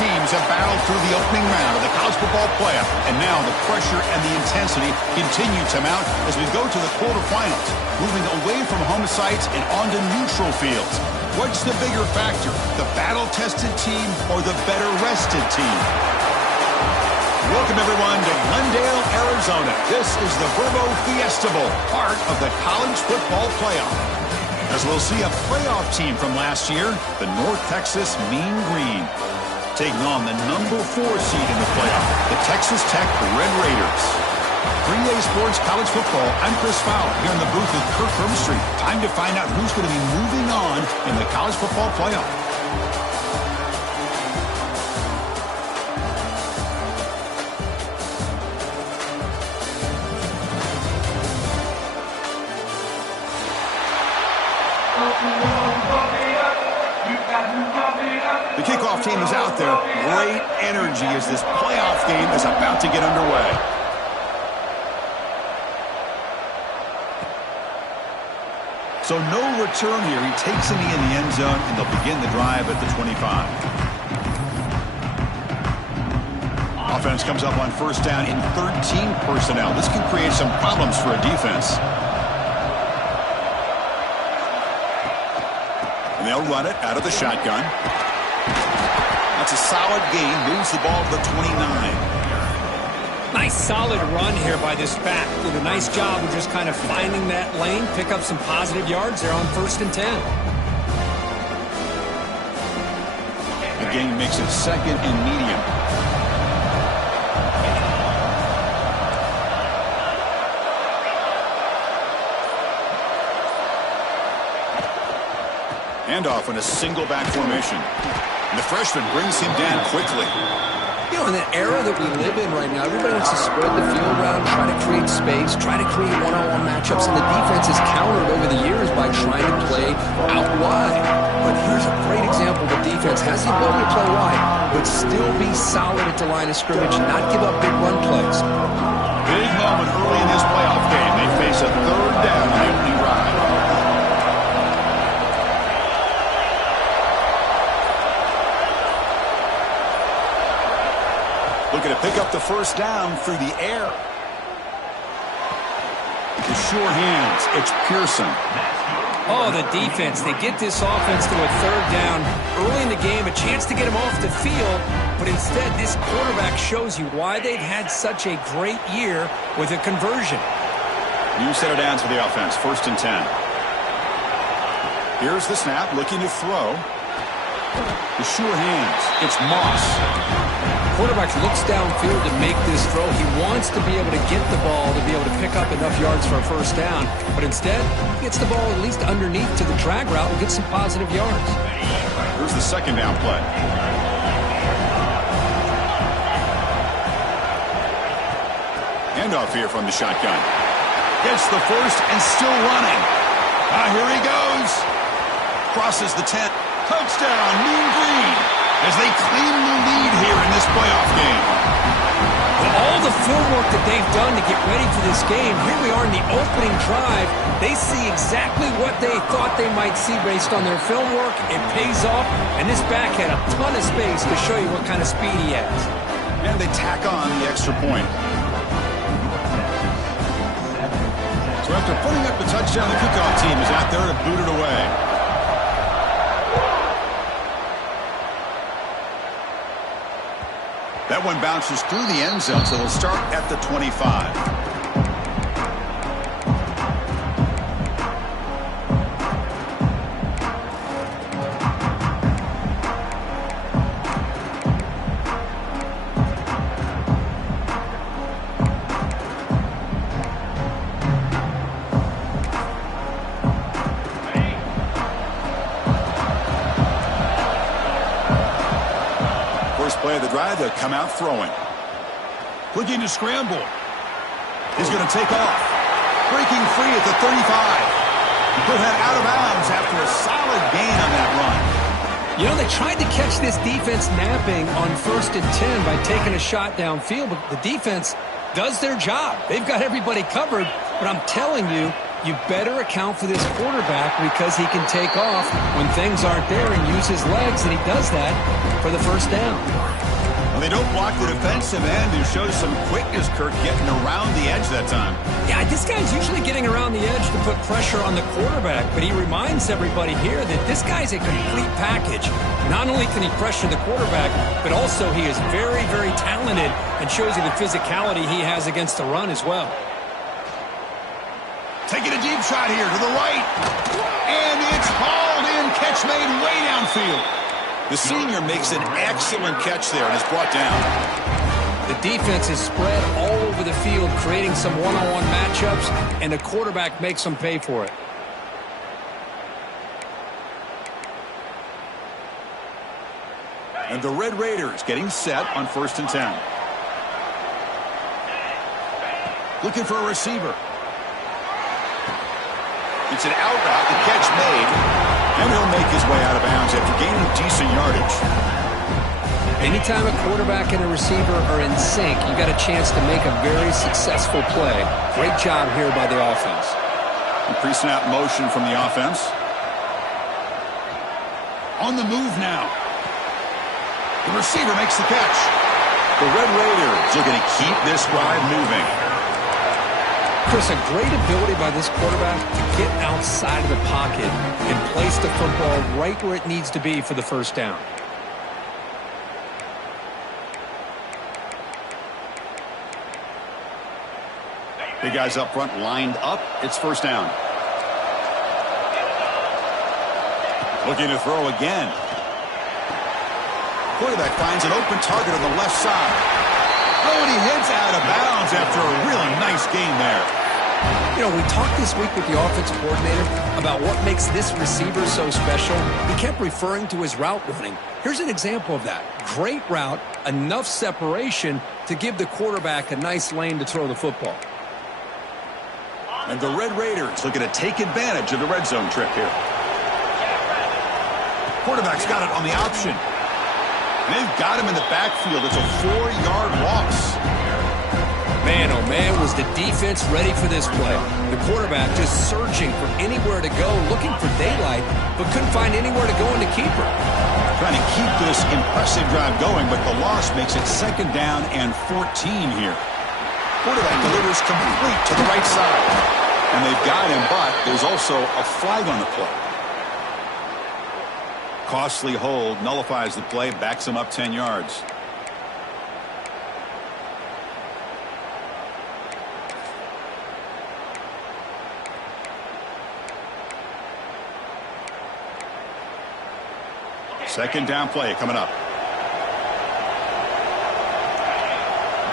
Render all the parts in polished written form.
teams have battled through the opening round of the college football playoff, and now the pressure and the intensity continue to mount as we go to the quarterfinals, moving away from home sites and onto neutral fields. What's the bigger factor, the battle-tested team or the better-rested team? Welcome, everyone, to Glendale, Arizona. This is the Verbo Fiesta Bowl, part of the college football playoff. As we'll see a playoff team from last year, the North Texas Mean Green, taking on the number 4 seed in the playoff, the Texas Tech Red Raiders. 3A Sports College Football, I'm Chris Fowler, here in the booth with Kirk Herbstreit. Time to find out who's going to be moving on in the college football playoff. The kickoff team is out there. Great energy as this playoff game is about to get underway. So no return here. He takes a knee in the end zone, and they'll begin the drive at the 25. Offense comes up on first down in 13 personnel. This can create some problems for a defense. And they'll run it out of the shotgun. That's a solid gain. Moves the ball to the 29. Nice solid run here by this back. Did a nice job of just kind of finding that lane, pick up some positive yards there on 1st and 10. The gain makes it 2nd and medium. Handoff in a single back formation. And the freshman brings him down quickly. You know, in the era that we live in right now, everybody wants to spread the field around, try to create space, try to create one-on-one matchups, and the defense has countered over the years by trying to play out wide. But here's a great example of a defense has the ability to play wide, but still be solid at the line of scrimmage and not give up big run plays. Big moment early in this playoff game. They face a 3rd down on the opening drive. Looking to pick up the first down through the air. The sure hands. It's Pearson. Oh, the defense. They get this offense to a 3rd down early in the game, a chance to get him off the field, but instead this quarterback shows you why they've had such a great year with a conversion. New set of downs for the offense. 1st and 10. Here's the snap, looking to throw. The sure hands. It's Moss. Quarterback looks downfield to make this throw. He wants to be able to get the ball to be able to pick up enough yards for a 1st down, but instead he gets the ball at least underneath to the drag route and gets some positive yards. Here's the 2nd down play. Handoff here from the shotgun. Gets the first and still running. Here he goes. Crosses the 10. Touchdown, Mean Green, as they claim the lead here in this playoff game. With all the film work that they've done to get ready for this game, here we are in the opening drive. They see exactly what they thought they might see based on their film work. It pays off, and this back had a ton of space to show you what kind of speed he has. And they tack on the extra point. So after putting up the touchdown, the kickoff team is out there to boot it away. That one bounces through the end zone, so they'll start at the 25. Play of the drive, they'll come out throwing. Looking to scramble. He's going to take off. Breaking free at the 35. He put that out of bounds after a solid gain on that run. You know, they tried to catch this defense napping on 1st and 10 by taking a shot downfield, but the defense does their job. They've got everybody covered, but I'm telling you, You better account for this quarterback because he can take off when things aren't there and use his legs, and he does that for the first down. Well, they don't block the defensive end, who shows some quickness, Kirk, getting around the edge that time. Yeah, this guy's usually getting around the edge to put pressure on the quarterback, but he reminds everybody here that this guy's a complete package. Not only can he pressure the quarterback, but also he is very, very talented and shows you the physicality he has against the run as well. Taking a deep shot here to the right. And it's hauled in. Catch made way downfield. The senior makes an excellent catch there and is brought down. The defense is spread all over the field, creating some one-on-one matchups, and the quarterback makes them pay for it. And the Red Raiders getting set on 1st and 10. Looking for a receiver. It's an out route, the catch made, and he'll make his way out of bounds after gaining decent yardage. Anytime a quarterback and a receiver are in sync, you got a chance to make a very successful play. Great job here by the offense. Pre-snap motion from the offense. On the move now. The receiver makes the catch. The Red Raiders looking to keep this drive moving. Chris, a great ability by this quarterback to get outside of the pocket and place the football right where it needs to be for the first down. Big guys up front lined up. It's 1st down. Looking to throw again. Quarterback finds an open target on the left side. Oh, and he heads out of bounds after a really nice game there. You know, we talked this week with the offensive coordinator about what makes this receiver so special. He kept referring to his route running. Here's an example of that. Great route, enough separation to give the quarterback a nice lane to throw the football. And the Red Raiders looking to take advantage of the red zone trip here. Quarterback's got it on the option. And they've got him in the backfield. It's a 4-yard loss. Man, oh man, was the defense ready for this play. The quarterback just searching for anywhere to go, looking for daylight, but couldn't find anywhere to go in the keeper. Trying to keep this impressive drive going, but the loss makes it 2nd down and 14 here. Quarterback delivers complete to the right side. And they've got him, but there's also a flag on the play. Costly hold, nullifies the play, backs him up 10 yards. Second down play coming up.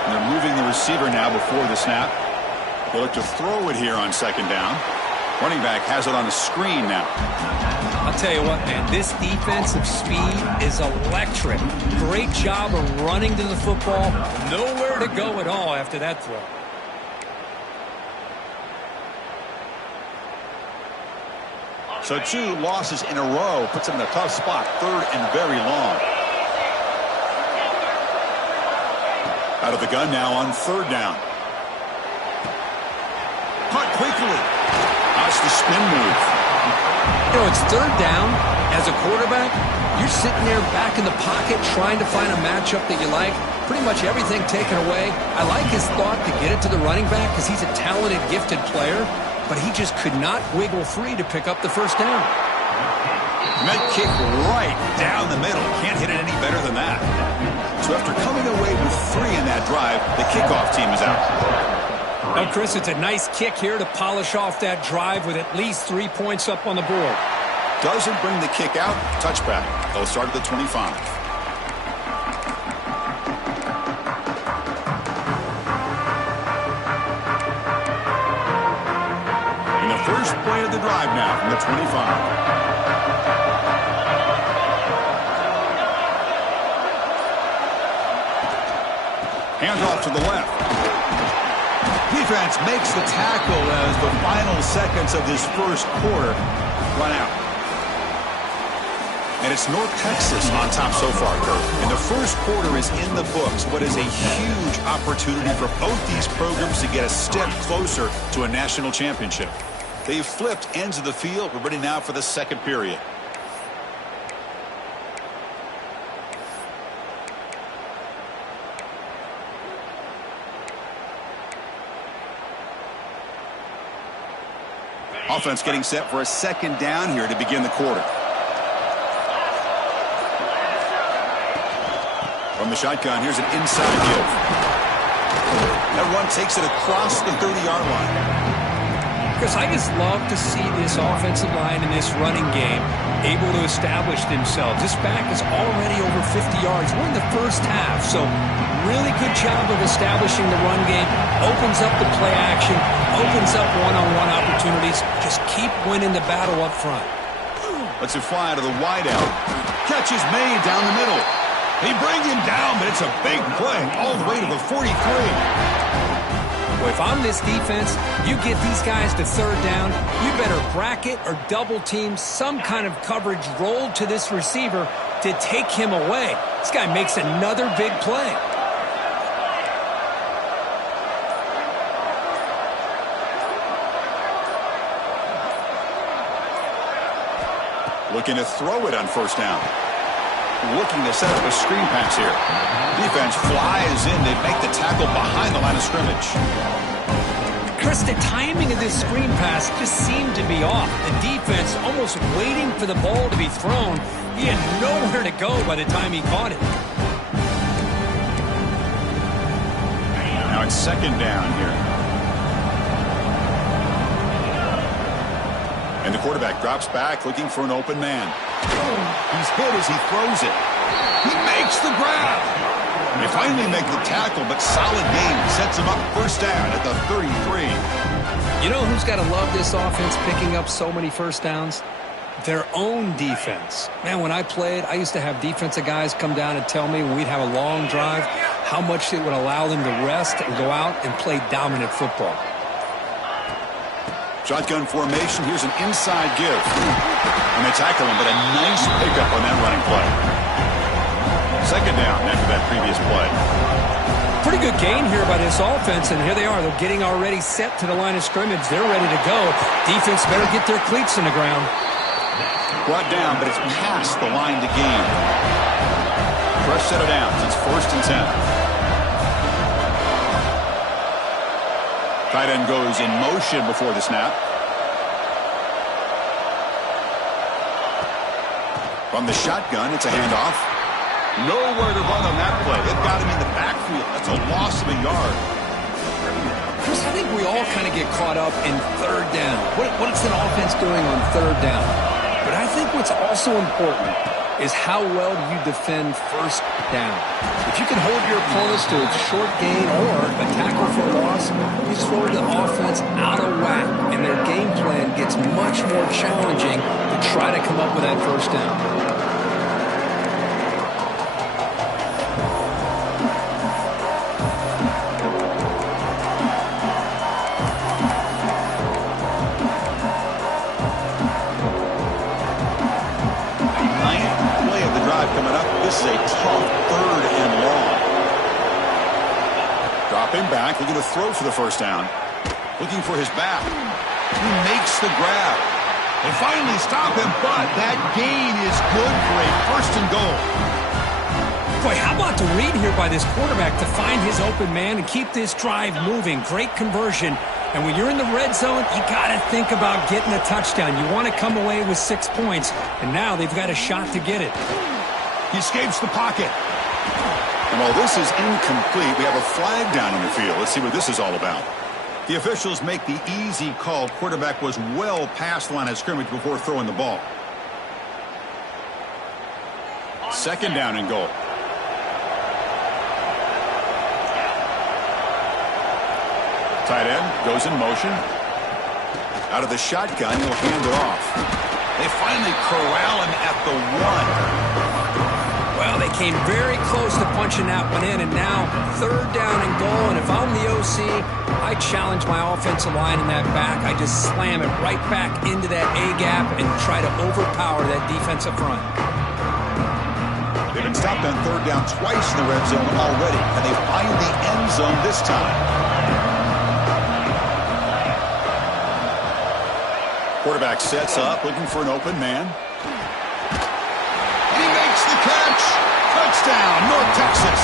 And they're moving the receiver now before the snap. They look to throw it here on 2nd down. Running back has it on the screen now. I'll tell you what, man, this defensive speed is electric. Great job of running to the football. Nowhere to go at all after that throw. So 2 losses in a row puts him in a tough spot. 3rd and very long. Out of the gun now on 3rd down. Caught quickly. That's the spin move. You know, it's 3rd down. As a quarterback, you're sitting there back in the pocket trying to find a matchup that you like. Pretty much everything taken away. I like his thought to get it to the running back because he's a talented, gifted player. But he just could not wiggle free to pick up the first down. Med kick right down the middle. Can't hit it any better than that. So after coming away with 3 in that drive, the kickoff team is out. Well, Chris, it's a nice kick here to polish off that drive with at least 3 points up on the board. Doesn't bring the kick out. Touchback. They'll start at the 25. First play of the drive now from the 25. Handoff to the left. Defense makes the tackle as the final seconds of this first quarter run out. And it's North Texas on top so far, Kirk. And the first quarter is in the books. What is a huge opportunity for both these programs to get a step closer to a national championship. They've flipped ends of the field. We're ready now for the second period. Offense getting set for a second down here to begin the quarter. From the shotgun, here's an inside give. That run takes it across the 30-yard line. Chris, I just love to see this offensive line in this running game able to establish themselves. This back is already over 50 yards. We're in the first half, so really good job of establishing the run game. Opens up the play action, opens up one-on-one opportunities. Just keep winning the battle up front. Let's it fly to the wideout. Catch is made down the middle. They bring him down, but it's a big play all the way to the 43. Well, if I'm this defense, you get these guys to third down, you better bracket or double team some kind of coverage rolled to this receiver to take him away. This guy makes another big play. Looking to throw it on first down. Looking to set up a screen pass here. Defense flies in. They make the tackle behind the line of scrimmage. Chris, the timing of this screen pass just seemed to be off. The defense almost waiting for the ball to be thrown. He had nowhere to go by the time he caught it. Now it's second down here. And the quarterback drops back looking for an open man. He's hit as he throws it. He makes the grab. They finally make the tackle, but solid game sets him up first down at the 33. You know who's got to love this offense picking up so many first downs? Their own defense. Man, when I played, I used to have defensive guys come down and tell me when we'd have a long drive how much it would allow them to rest and go out and play dominant football. Shotgun formation. Here's an inside give. And they tackle him, but a nice pickup on that running play. Second down after that previous play. Pretty good gain here by this offense, and here they are. They're getting already set to the line of scrimmage. They're ready to go. Defense better get their cleats in the ground. Brought down, but it's past the line to gain. Fresh set of downs. It's 1st and 10. Tight end goes in motion before the snap. From the shotgun, it's a handoff. Nowhere to run on that play. They've got him in the backfield. That's a loss of a yard. Chris, I think we all kind of get caught up in third down. What's an offense doing on third down? But I think what's also important is how well you defend first down. If you can hold your opponents to a short gain or a tackle for a loss, you throw the offense out of whack, and their game plan gets much more challenging to try to come up with that first down. This is a tough third and long. Dropping back, looking to throw for the first down. Looking for his back. He makes the grab. They finally stop him, but that gain is good for a 1st and goal. Boy, how about the read here by this quarterback to find his open man and keep this drive moving. Great conversion. And when you're in the red zone, you got to think about getting a touchdown. You want to come away with 6 points, and now they've got a shot to get it. He escapes the pocket. And while this is incomplete, we have a flag down in the field. Let's see what this is all about. The officials make the easy call. Quarterback was well past the line of scrimmage before throwing the ball. Second down and goal. Tight end goes in motion. Out of the shotgun, he'll hand it off. They finally corral him at the 1. Well, they came very close to punching that one in, and now third down and goal. And if I'm the OC, I challenge my offensive line in that back. I just slam it right back into that A-gap and try to overpower that defensive front. They've been stopped on third down twice in the red zone already, and they find the end zone this time. Quarterback sets up, looking for an open man. And he makes the catch. Touchdown, North Texas.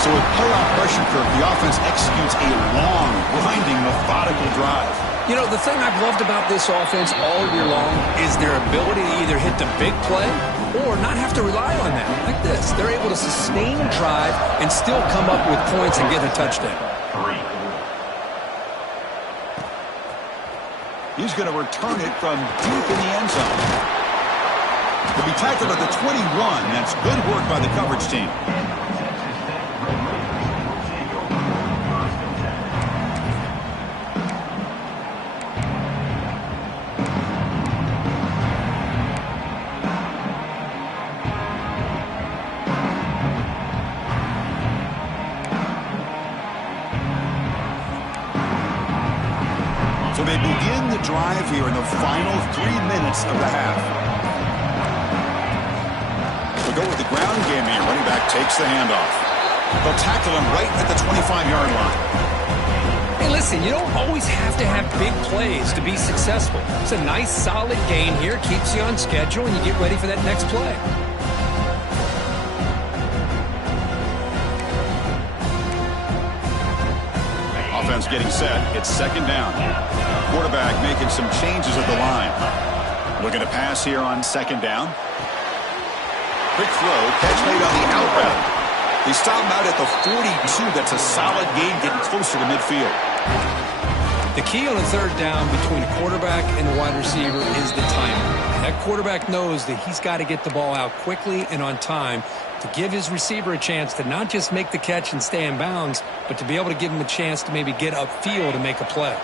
So with playoff pressure curve, the offense executes a long, grinding, methodical drive. You know, the thing I've loved about this offense all year long is their ability to either hit the big play or not have to rely on that. Like this. They're able to sustain a drive and still come up with points and get a touchdown. He's going to return it from deep in the end zone. He'll be tackled at the 21. That's good work by the coverage team. So they begin the drive here in the final 3 minutes of the half. We'll go with the ground game here. Running back takes the handoff. They'll tackle him right at the 25-yard line. Hey, listen, you don't always have to have big plays to be successful. It's a nice, solid gain here. Keeps you on schedule, and you get ready for that next play. Offense getting set. It's second down. Quarterback making some changes at the line. Looking to pass here on second down. Quick throw. Catch made on the out route. They stop him out at the 42. That's a solid gain getting closer to midfield. The key on a third down between a quarterback and the wide receiver is the timing. That quarterback knows that he's got to get the ball out quickly and on time to give his receiver a chance to not just make the catch and stay in bounds, but to be able to give him a chance to maybe get upfield and make a play.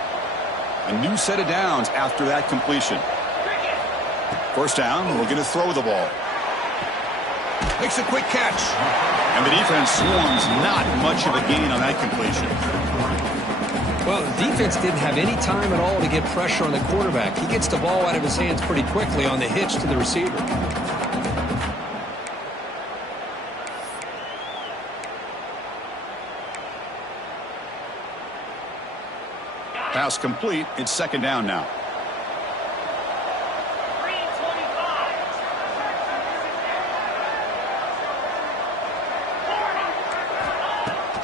A new set of downs after that completion. First down, we're going to throw the ball. Makes a quick catch. And the defense swarms, not much of a gain on that completion. Well, the defense didn't have any time at all to get pressure on the quarterback. He gets the ball out of his hands pretty quickly on the hitch to the receiver. Pass complete. It's second down now.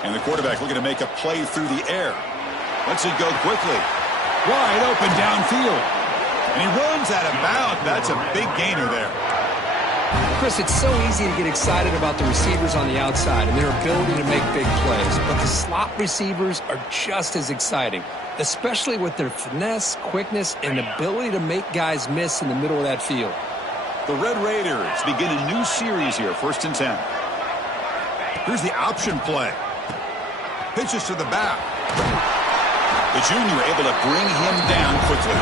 And the quarterback looking to make a play through the air. Lets it go quickly. Wide open downfield. And he runs out of bounds. That's a big gainer there. Chris, it's so easy to get excited about the receivers on the outside and their ability to make big plays. But the slot receivers are just as exciting, especially with their finesse, quickness, and ability to make guys miss in the middle of that field. The Red Raiders begin a new series here, 1st and 10. Here's the option play. Pitches to the back. The junior able to bring him down quickly.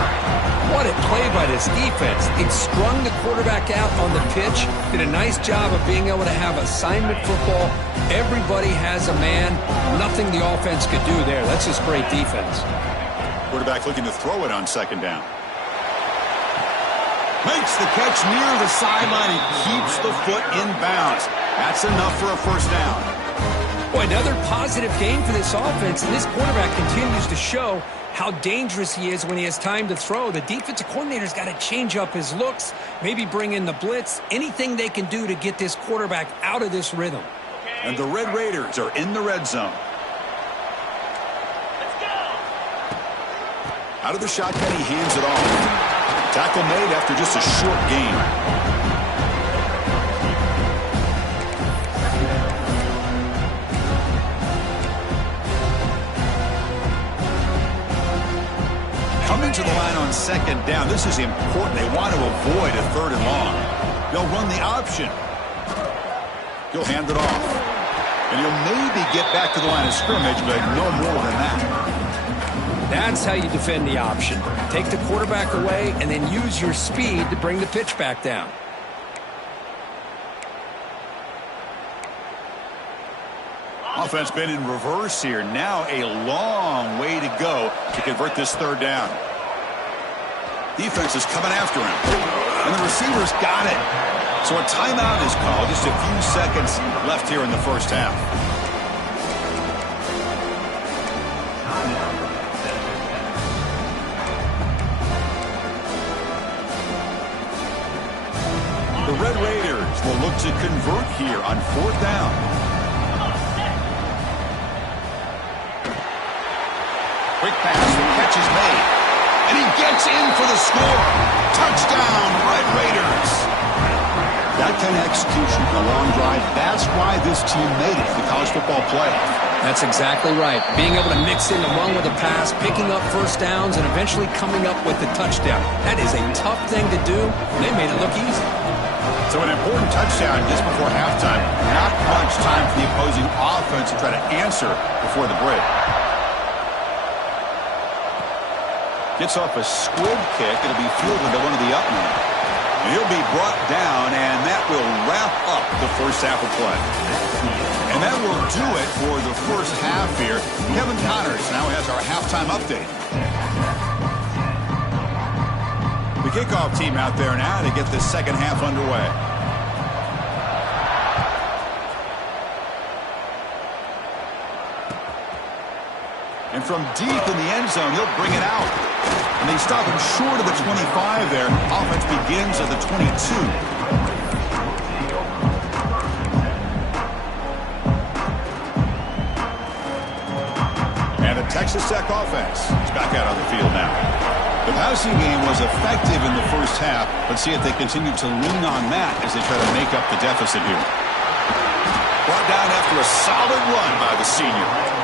What a play by this defense. It strung the quarterback out on the pitch. Did a nice job of being able to have assignment football. Everybody has a man. Nothing the offense could do there. That's just great defense. Quarterback looking to throw it on second down. Makes the catch near the sideline and keeps the foot in bounds. That's enough for a first down. Boy, another positive game for this offense, and this quarterback continues to show how dangerous he is when he has time to throw. The defensive coordinator's got to change up his looks, maybe bring in the blitz, anything they can do to get this quarterback out of this rhythm. And the Red Raiders are in the red zone. Let's go. Out of the shotgun, he hands it off. Tackle made after just a short gain. Coming to the line on second down. This is important. They want to avoid a third and long. They'll run the option. He'll hand it off. And he'll maybe get back to the line of scrimmage, but no more than that. That's how you defend the option. Take the quarterback away and then use your speed to bring the pitch back down. Offense been in reverse here. Now a long way to go to convert this third down. Defense is coming after him. And the receiver's got it. So a timeout is called. Just a few seconds left here in the first half. here on 4th down. Quick pass, the catch is made. And he gets in for the score. Touchdown, Red Raiders. That kind of execution, a long drive, that's why this team made it to the college football playoff. That's exactly right. Being able to mix in the run with a pass, picking up first downs, and eventually coming up with the touchdown. That is a tough thing to do, and they made it look easy. So an important touchdown just before halftime. Not much time for the opposing offense to try to answer before the break. Gets off a squib kick. It'll be fielded to one of the up men. And he'll be brought down, and that will wrap up the first half of play. And that will do it for the first half here. Kevin Connors now has our halftime update. The kickoff team out there now to get this second half underway. And from deep in the end zone, he'll bring it out. And they stop him short of the 25 there. Offense begins at the 22. And the Texas Tech offense is back out on the field now. The passing game was effective in the first half. Let's see if they continue to lean on that as they try to make up the deficit here. Brought down after a solid run by the senior.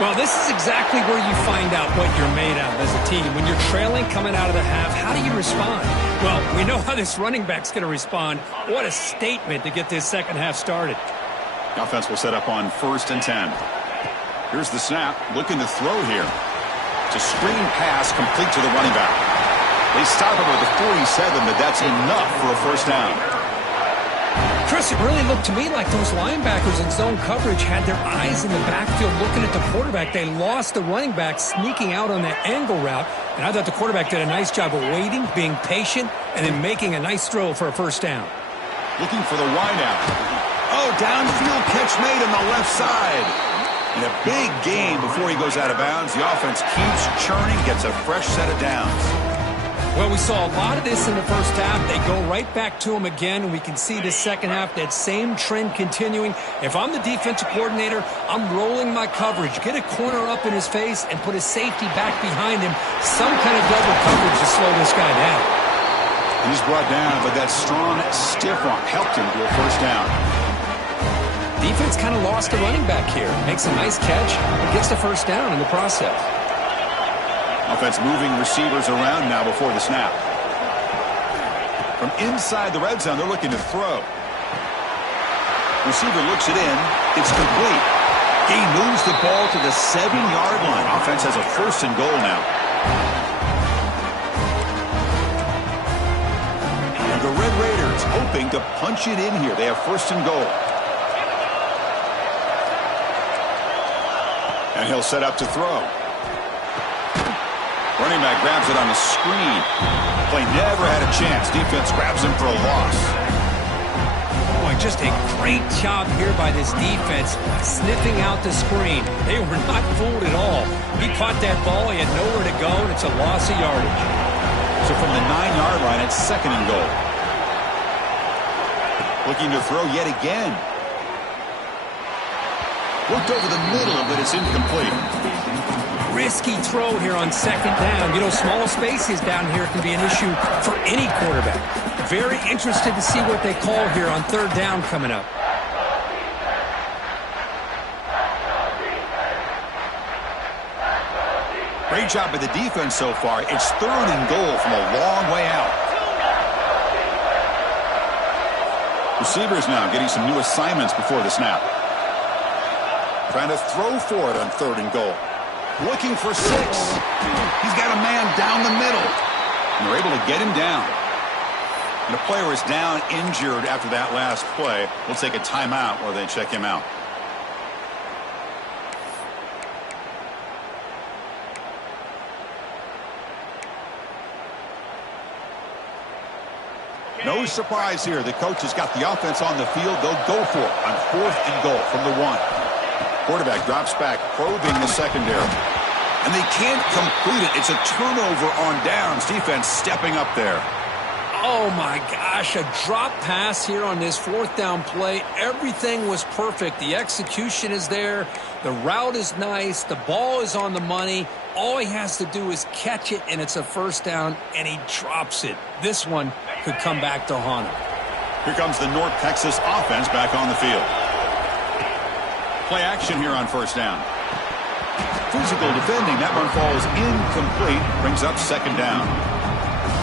Well, this is exactly where you find out what you're made of as a team. When you're trailing coming out of the half, how do you respond? Well, we know how this running back's going to respond. What a statement to get this second half started. The offense will set up on 1st and 10. Here's the snap, looking to throw here. It's a screen pass complete to the running back. They stop him with the 47, but that's enough for a first down. Chris, it really looked to me like those linebackers in zone coverage had their eyes in the backfield looking at the quarterback. They lost the running back sneaking out on that angle route, and I thought the quarterback did a nice job of waiting, being patient, and then making a nice throw for a first down. Looking for the wideout. Oh, downfield catch made on the left side. And a big gain before he goes out of bounds. The offense keeps churning, gets a fresh set of downs. Well, we saw a lot of this in the first half. They go right back to him again, and we can see the second half, that same trend continuing. If I'm the defensive coordinator, I'm rolling my coverage. Get a corner up in his face and put a safety back behind him. Some kind of double coverage to slow this guy down. He's brought down, but that strong, stiff arm helped him to a first down. Defense kind of lost the running back here. Makes a nice catch, but gets the first down in the process. Offense moving receivers around now before the snap. From inside the red zone, they're looking to throw. Receiver looks it in. It's complete. He moves the ball to the 7-yard line. Offense has a 1st and goal now. And the Red Raiders hoping to punch it in here. They have 1st and goal. And he'll set up to throw. Running back grabs it on the screen. Play never had a chance. Defense grabs him for a loss. Boy, just a great job here by this defense, sniffing out the screen. They were not fooled at all. He caught that ball. He had nowhere to go, and it's a loss of yardage. So from the 9-yard line, it's 2nd and goal. Looking to throw yet again. Looked over the middle, but it's incomplete. Risky throw here on 2nd down. You know, small spaces down here can be an issue for any quarterback. Very interested to see what they call here on 3rd down coming up. Great job by the defense so far. It's 3rd and goal from a long way out. Receivers now getting some new assignments before the snap. Trying to throw for it on 3rd and goal. Looking for 6. He's got a man down the middle. And they're able to get him down. And the player is down injured after that last play. We'll take a timeout while they check him out. No surprise here. The coach has got the offense on the field. They'll go for it on 4th and goal from the 1. Quarterback drops back, probing the secondary. And they can't complete it. It's a turnover on downs. Defense stepping up there. Oh, my gosh, a drop pass here on this fourth down play. Everything was perfect. The execution is there. The route is nice. The ball is on the money. All he has to do is catch it, and it's a first down, and he drops it. This one could come back to haunt him. Here comes the North Texas offense back on the field. Play action here on first down. Physical defending. That one falls incomplete. Brings up second down.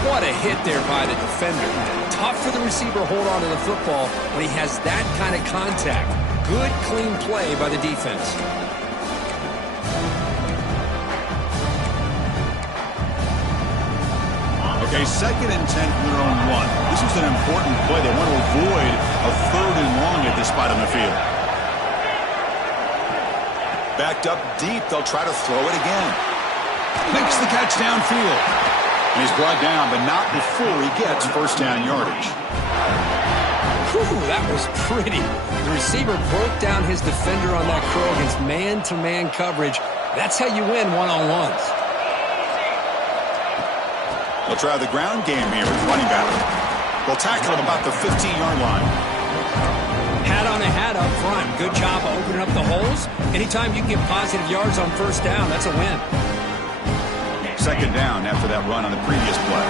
What a hit there by the defender. Tough for the receiver to hold on to the football when he has that kind of contact. Good, clean play by the defense. Okay, 2nd and 10 from their own 1. This is an important play. They want to avoid a 3rd and long at this spot on the field. Backed up deep, they'll try to throw it again. Makes the catch downfield. And he's brought down, but not before he gets first down yardage. Whew, that was pretty. The receiver broke down his defender on that curl against man-to-man coverage. That's how you win one-on-ones. They'll try the ground game here with running back. They'll tackle him about the 15-yard line. Hat on a hat up front. Good job of opening up the holes. Anytime you can get positive yards on first down, that's a win. Second down after that run on the previous play.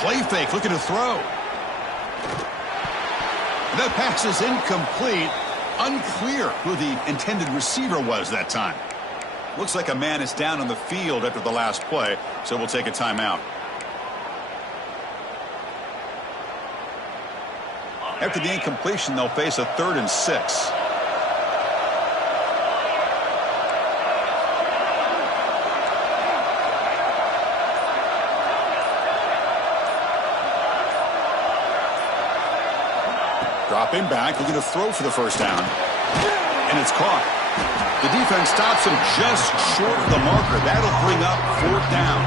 Play fake, looking to throw. That pass is incomplete. Unclear who the intended receiver was that time. Looks like a man is down on the field after the last play, so we'll take a timeout. After the incompletion, they'll face a 3rd and 6. Dropping back, looking to throw for the first down. And it's caught. The defense stops him just short of the marker. That'll bring up 4th down.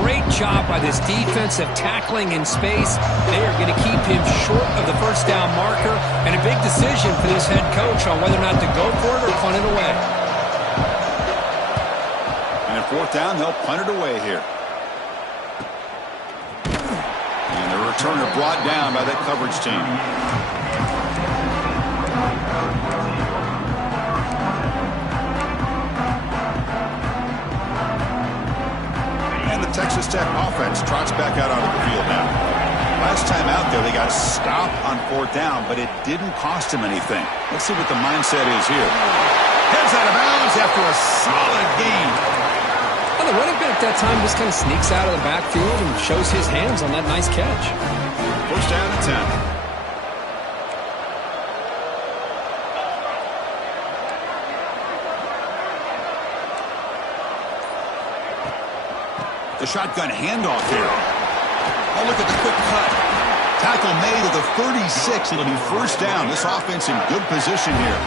Great job by this defensive tackling in space. They are going to keep him short of the first down marker. And a big decision for this head coach on whether or not to go for it or punt it away. And at 4th down, they'll punt it away here. And the returner brought down by that coverage team. Texas Tech offense trots back out onto the field now. Last time out there, they got stopped on 4th down, but it didn't cost him anything. Let's see what the mindset is here. Heads out of bounds after a solid gain. Well, the running back that time just kind of sneaks out of the backfield and shows his hands on that nice catch. First down and 10. The shotgun handoff here. Oh, look at the quick cut. Tackle made at the 36. It'll be first down. This offense in good position here.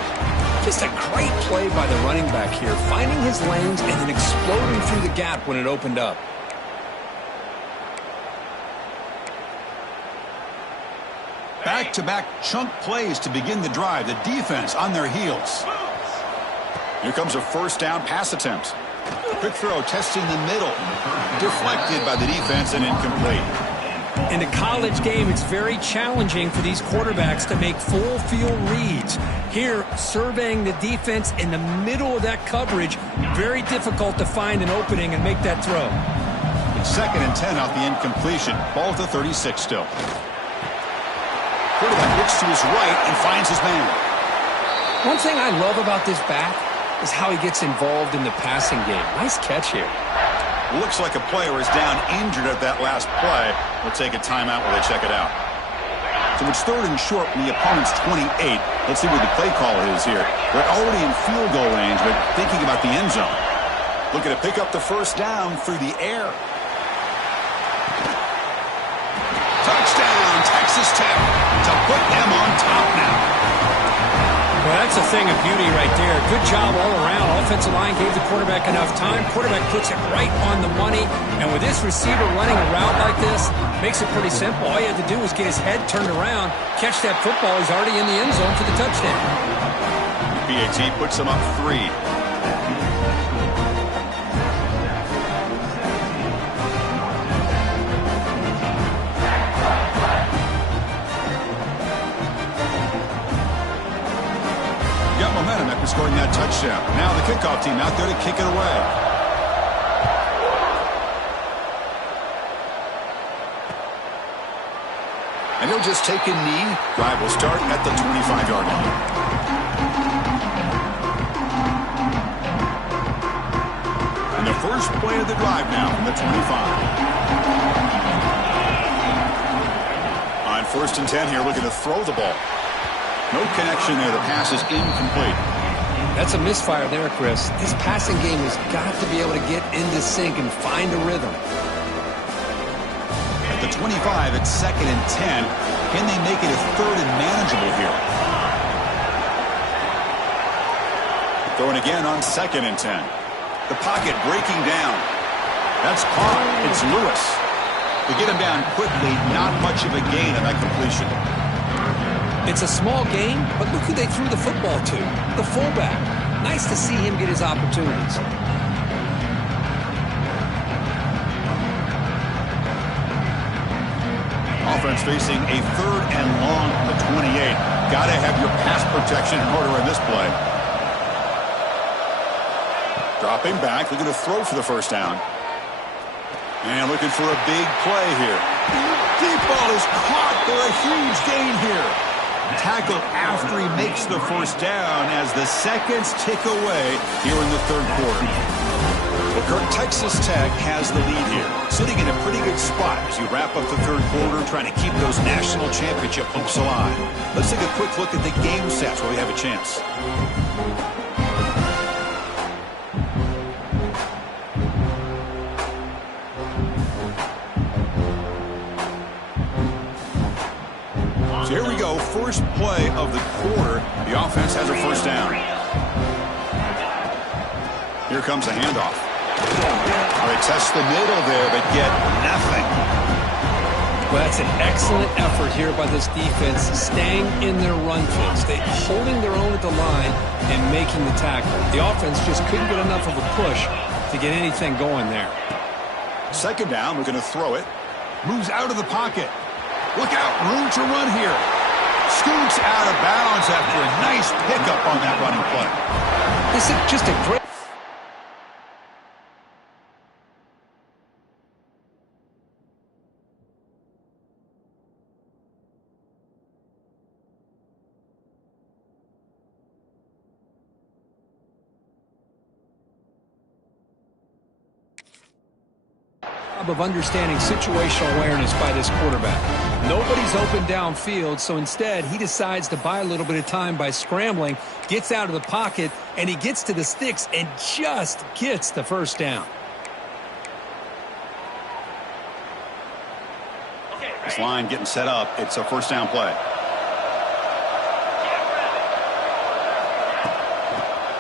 Just a great play by the running back here, finding his lanes and then exploding through the gap when it opened up. Back-to-back chunk plays to begin the drive. The defense on their heels. Here comes a first down pass attempt. Quick throw testing the middle. Deflected by the defense and incomplete. In a college game, it's very challenging for these quarterbacks to make full field reads. Here, surveying the defense in the middle of that coverage, very difficult to find an opening and make that throw. It's 2nd and 10 off the incompletion. Ball at the 36 still. Quarterback looks to his right and finds his man. One thing I love about this back is how he gets involved in the passing game. Nice catch here. Looks like a player is down injured at that last play. We'll take a timeout while they check it out. So it's 3rd and short from the opponent's 28. Let's see what the play call is here. They're already in field goal range, but thinking about the end zone. Looking to pick up the first down through the air. Touchdown, Texas Tech, to put them on top now. Well, that's a thing of beauty right there. Good job all around. Offensive line gave the quarterback enough time. Quarterback puts it right on the money. And with this receiver running a route like this, makes it pretty simple. All you had to do was get his head turned around, catch that football. He's already in the end zone for the touchdown. PAT puts him up 3. Momentum after scoring that touchdown. Now the kickoff team out there to kick it away. And he'll just take a knee. Drive will start at the 25-yard line. And the first play of the drive now from the 25. On 1st and 10 here, looking to throw the ball. No connection there. The pass is incomplete. That's a misfire there, Chris. This passing game has got to be able to get into sync and find a rhythm. At the 25, it's 2nd and 10. Can they make it a 3rd and manageable here? Throwing again on 2nd and 10. The pocket breaking down. That's caught. It's Lewis. To get him down quickly, not much of a gain on that completion. It's a small game, but look who they threw the football to, the fullback. Nice to see him get his opportunities. Offense facing a 3rd and long on the 28. Got to have your pass protection in order in this play. Dropping back, looking to throw for the first down. And looking for a big play here. Deep ball is caught for a huge gain here. Tackle after he makes the first down as the seconds tick away here in the 3rd quarter. Well, Kirk, Texas Tech has the lead here, sitting in a pretty good spot as you wrap up the 3rd quarter, trying to keep those national championship hopes alive. Let's take a quick look at the game sets where we have a chance. So here we go, first play of the quarter. The offense has a first down. Here comes the handoff. They test the middle there, but get nothing. Well, that's an excellent effort here by this defense, staying in their run fits. They're holding their own at the line and making the tackle. The offense just couldn't get enough of a push to get anything going there. 2nd down, we're going to throw it. Moves out of the pocket. Look out, room to run here. Scoots out of bounds after a nice pickup on that running play. This is just a great... of understanding situational awareness by this quarterback. Nobody's open downfield, so instead he decides to buy a little bit of time by scrambling, gets out of the pocket, and he gets to the sticks and just gets the first down. This line getting set up. It's a first down play.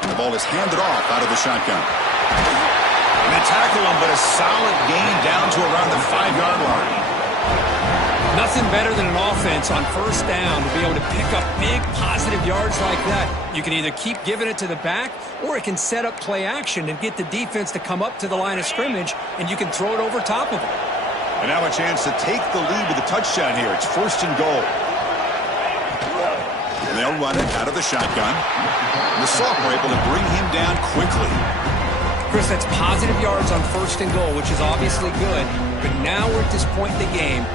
And the ball is handed off out of the shotgun. And they tackle him, but a solid gain down to around the 5-yard line. Nothing better than an offense on first down to be able to pick up big positive yards like that. You can either keep giving it to the back, or it can set up play action and get the defense to come up to the line of scrimmage, and you can throw it over top of them. And now a chance to take the lead with a touchdown here. It's 1st and goal. And they'll run it out of the shotgun. And the Sauk were able to bring him down quickly. Chris, that's positive yards on 1st and goal, which is obviously good. But now we're at this point in the game,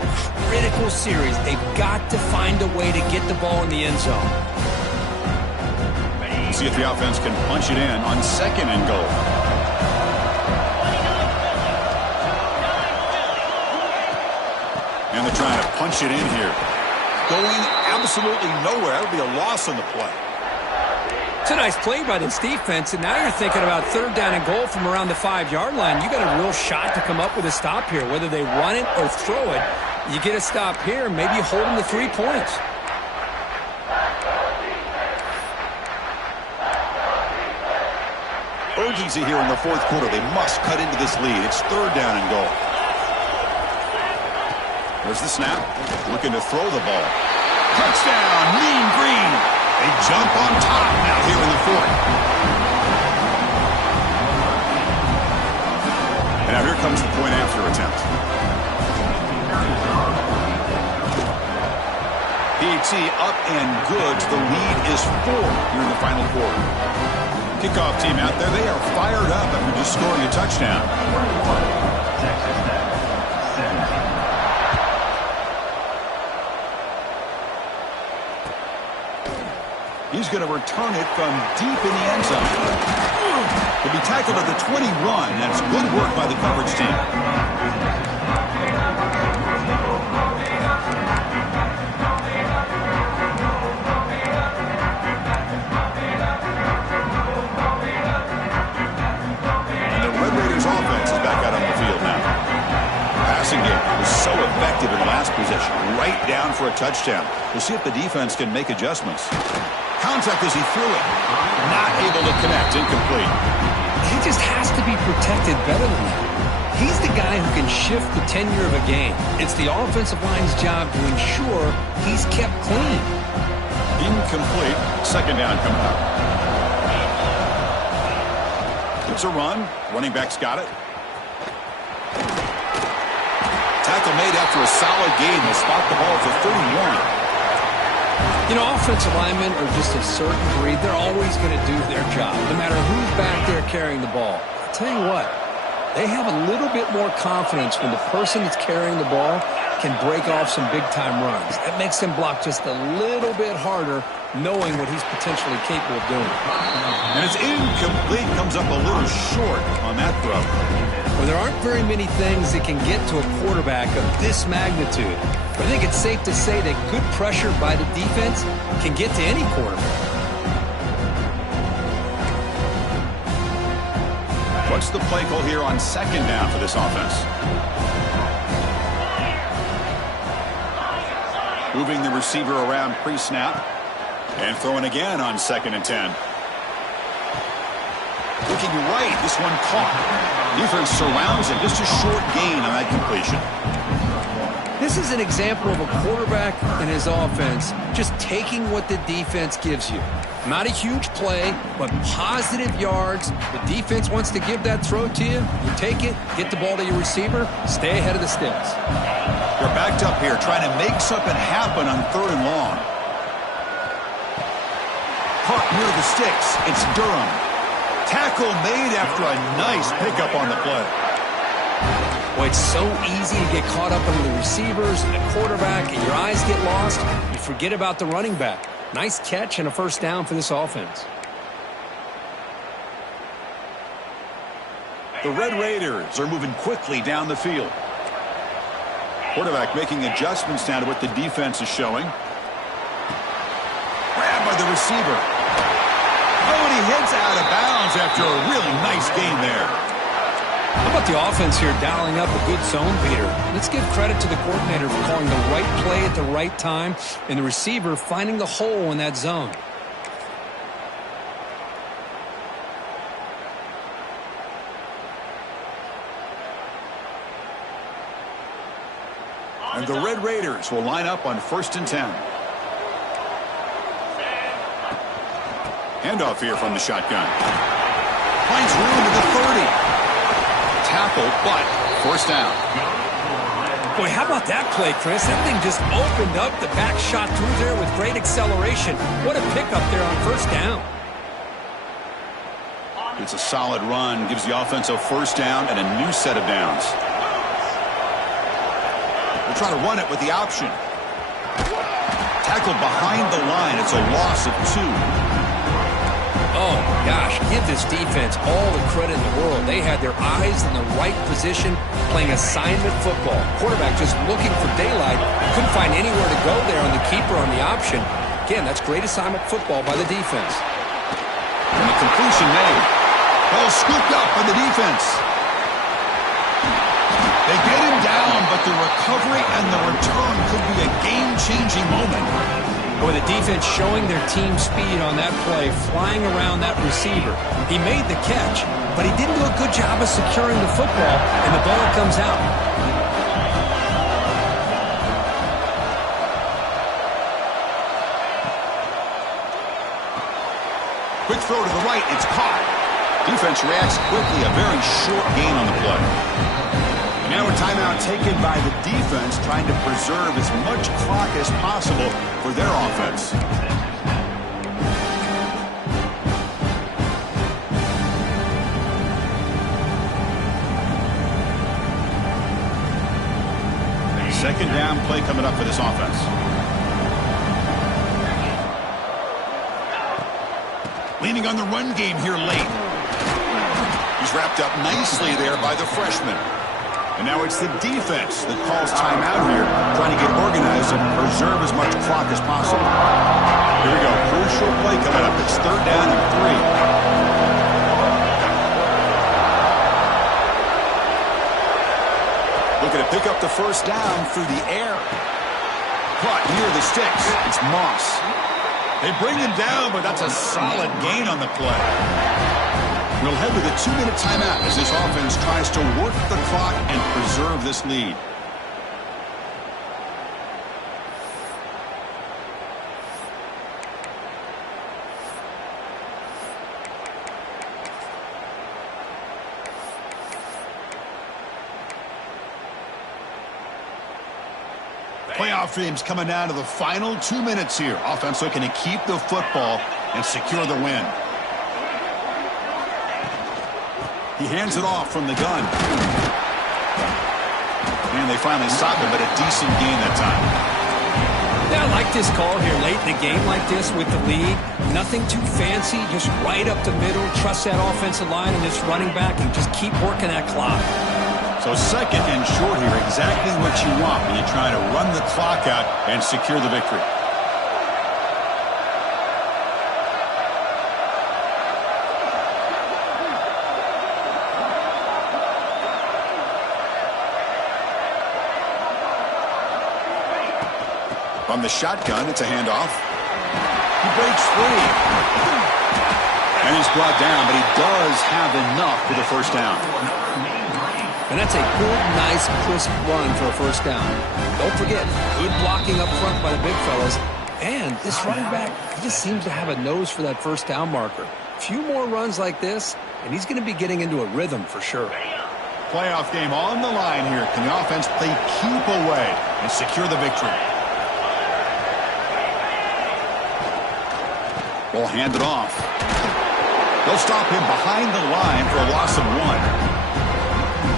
critical series. They've got to find a way to get the ball in the end zone. See if the offense can punch it in on 2nd and goal. And they're trying to punch it in here. Going absolutely nowhere. That would be a loss on the play. It's a nice play by this defense, and now you're thinking about 3rd down and goal from around the 5-yard line. You got a real shot to come up with a stop here. Whether they run it or throw it, you get a stop here, maybe you hold them to 3 points. urgency here in the fourth quarter. They must cut into this lead. It's third down and goal. There's the snap. Looking to throw the ball. Touchdown, Mean Green. They jump on top now here in the fourth. And now here comes the point after attempt. PAT up and good. The lead is 4 here in the final quarter. Kickoff team out there. They are fired up after just scoring a touchdown. He's going to return it from deep in the end zone. He'll be tackled at the 21. That's good work by the coverage team. And the Red Raiders offense is back out on the field now. Passing game was so effective in the last possession. Right down for a touchdown. We'll see if the defense can make adjustments. Contact as he threw it. Not able to connect. Incomplete. He just has to be protected better than that. He's the guy who can shift the tenure of a game. It's the offensive line's job to ensure he's kept clean. Incomplete. Second down coming up. It's a run. Running back's got it. Tackle made after a solid game. They'll spot the ball for 31. You know, offensive linemen are just a certain breed. They're always going to do their job, no matter who's back there carrying the ball. I'll tell you what, they have a little bit more confidence when the person that's carrying the ball can break off some big-time runs. That makes them block just a little bit harder, knowing what he's potentially capable of doing. And it's incomplete. Comes up a little short on that throw. Well, there aren't very many things that can get to a quarterback of this magnitude. But I think it's safe to say that good pressure by the defense can get to any quarterback. What's the play call here on second down for this offense? Moving the receiver around pre-snap. And throwing again on 2nd and 10. Looking right, this one caught. Defense surrounds it. Just a short gain on that completion. This is an example of a quarterback and his offense just taking what the defense gives you. Not a huge play, but positive yards. The defense wants to give that throw to you. You take it, get the ball to your receiver, stay ahead of the sticks. They're backed up here trying to make something happen on 3rd and long. Caught near the sticks. It's Durham. Tackle made after a nice pickup on the play. Well, it's so easy to get caught up under the receivers and the quarterback, and your eyes get lost. You forget about the running back. Nice catch and a first down for this offense. The Red Raiders are moving quickly down the field. Quarterback making adjustments now to what the defense is showing. Grabbed by the receiver. Oh, and he heads out of bounds after a really nice gain there. How about the offense here dialing up a good zone beater? Let's give credit to the coordinator for calling the right play at the right time and the receiver finding the hole in that zone. And the Red Raiders will line up on 1st and 10. Handoff here from the shotgun. Finds room to the 30. Tackle, but first down. Boy, how about that play, Chris? That thing just opened up. The back shot through there with great acceleration. What a pickup there on first down. It's a solid run. Gives the offense a first down and a new set of downs. They'll try to run it with the option. Tackled behind the line. It's a loss of 2. Oh, gosh, give this defense all the credit in the world. They had their eyes in the right position, playing assignment football. Quarterback just looking for daylight. Couldn't find anywhere to go there on the keeper on the option. Again, that's great assignment football by the defense. And the completion made. Ball scooped up by the defense. They get him down, but the recovery and the return could be a game-changing moment. With the defense showing their team speed on that play, flying around that receiver. He made the catch, but he didn't do a good job of securing the football, and the ball comes out. Quick throw to the right. It's caught. Defense reacts quickly. A very short gain on the play. And now a timeout taken by the defense, trying to preserve as much clock as possible for their offense. Second down play coming up for this offense. Leaning on the run game here late. He's wrapped up nicely there by the freshman. And now it's the defense that calls timeout here, trying to get organized and preserve as much clock as possible. Here we go. Crucial play coming up. It's third down and 3. Looking to pick up the first down through the air. Caught near the sticks. It's Moss. They bring him down, but that's a solid gain on the play. We'll head with a 2-minute timeout as this offense tries to work the clock and preserve this lead. Playoff games coming down to the final 2 minutes here. Offense looking to keep the football and secure the win. He hands it off from the gun. And they finally stop him, but a decent gain that time. Yeah, I like this call here late in the game like this with the lead. Nothing too fancy, just right up the middle. Trust that offensive line and this running back and just keep working that clock. So second and short here, exactly what you want when you try to run the clock out and secure the victory. From the shotgun, it's a handoff. He breaks free. And he's brought down, but he does have enough for the first down. And that's a good, nice, crisp run for a first down. Don't forget, good blocking up front by the big fellas. And this running back, he just seems to have a nose for that first down marker. A few more runs like this, and he's going to be getting into a rhythm for sure. Playoff game on the line here. Can the offense play keep away and secure the victory? Ball handed off. They'll stop him behind the line for a loss of 1.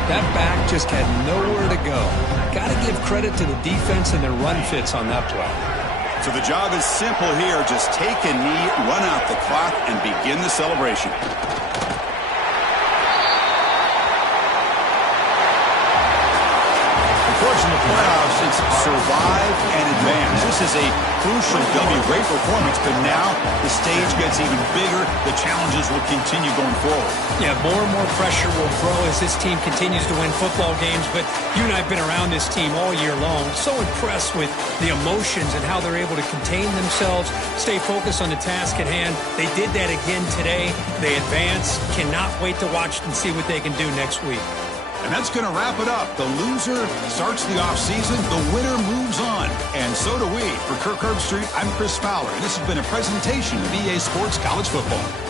That back just had nowhere to go. Got to give credit to the defense and their run fits on that play. So the job is simple here. Just take a knee, run out the clock, and begin the celebration. Of course, in the playoffs, it's survive and advance. This is a crucial W. Great performance, but now the stage gets even bigger. The challenges will continue going forward. Yeah, more and more pressure will grow as this team continues to win football games, but you and I have been around this team all year long. So impressed with the emotions and how they're able to contain themselves, stay focused on the task at hand. They did that again today. They advance. Cannot wait to watch and see what they can do next week. And that's going to wrap it up. The loser starts the offseason. The winner moves on. And so do we. For Kirk Herbstreit, I'm Chris Fowler. And this has been a presentation of EA Sports College Football.